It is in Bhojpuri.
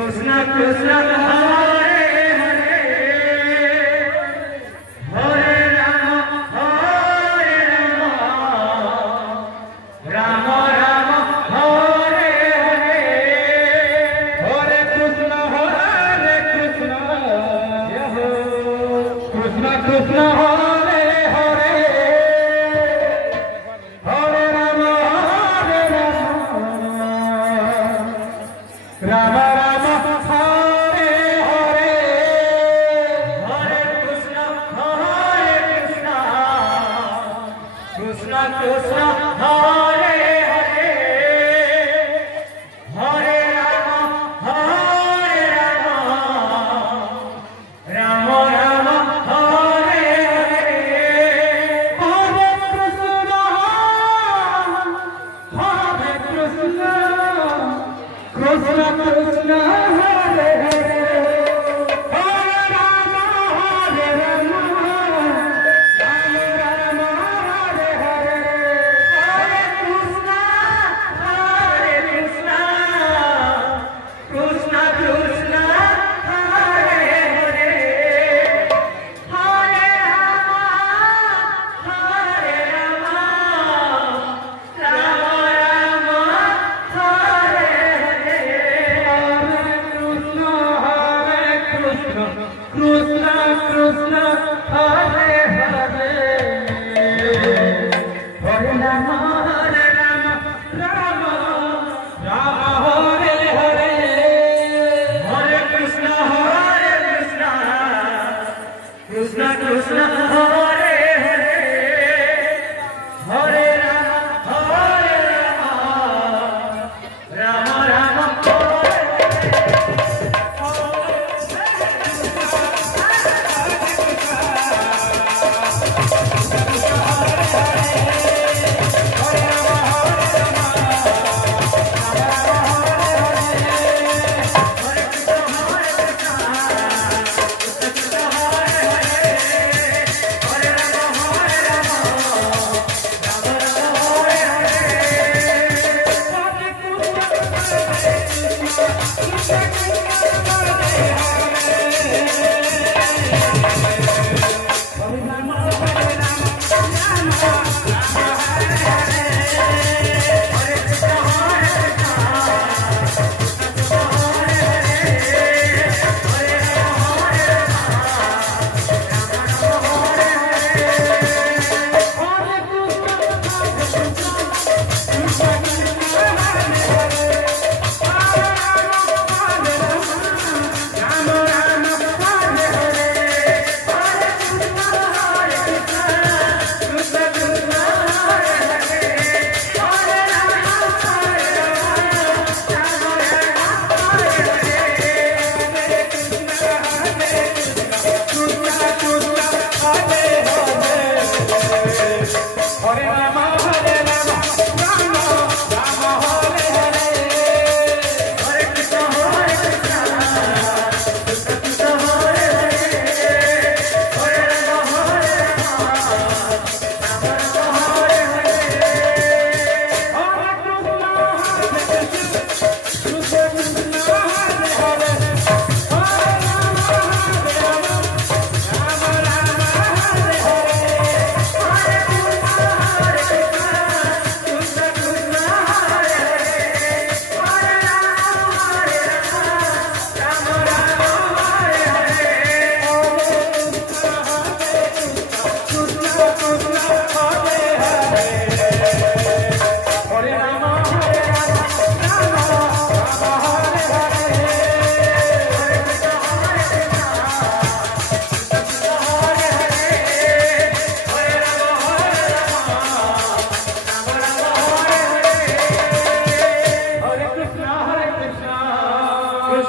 कृष्ण कृष्ण हरे हरे हरे राम राम राम हरे हरे हरे कृष्ण कृष्ण कृष्ण हरे हरे हरे राम राम राम हरे हरे हरे कृष्ण कृष्ण कृष्ण हरे हरे हरे राम राम राम हरे हरे हरे कृष्ण कृष्ण कृष्ण हरे हरे हरे राम राम राम हरे हरे हरे कृष्ण कृष्ण कृष्ण हरे हरे हरे राम राम हरे हरे कृष्ण कृष्ण हरे हरे हरे राम राम राम हरे हरे हरे कृष्ण कृष्ण कृष्ण हरे हरे हरे राम राम राम Krishna